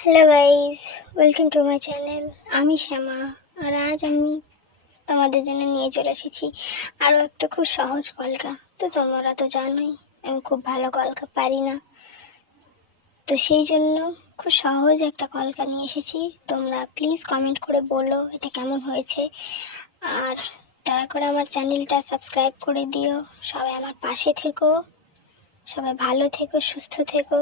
Hello guys, welcome to my channel. আমি শ্যামা, আর আজ আমি তোমাদের জন্য নিয়ে চলে এসেছি আরও একটা খুব সহজ কলকা। তো তোমরা তো জানোই আমি খুব ভালো কলকা পারি না, তো সেই জন্য খুব সহজ একটা কলকা নিয়ে এসেছি। তোমরা প্লিজ কমেন্ট করে বলো এটা কেমন হয়েছে, আর দয়া করে আমার চ্যানেলটা সাবস্ক্রাইব করে দিও। সবাই আমার পাশে থেকো, সবাই ভালো থেকো, সুস্থ থেকো।